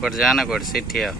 coat जाना coat city आओ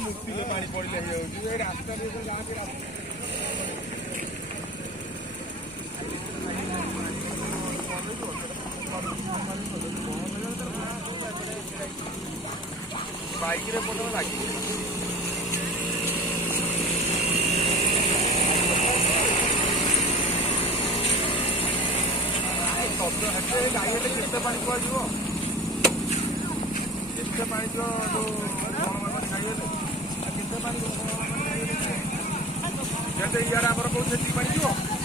मुक्ति पानी पड़े रास्ता बाइक रे फोटो लगी गाई केते पानी पड़ो केते पानी जो पानी इे आमर कौन पानी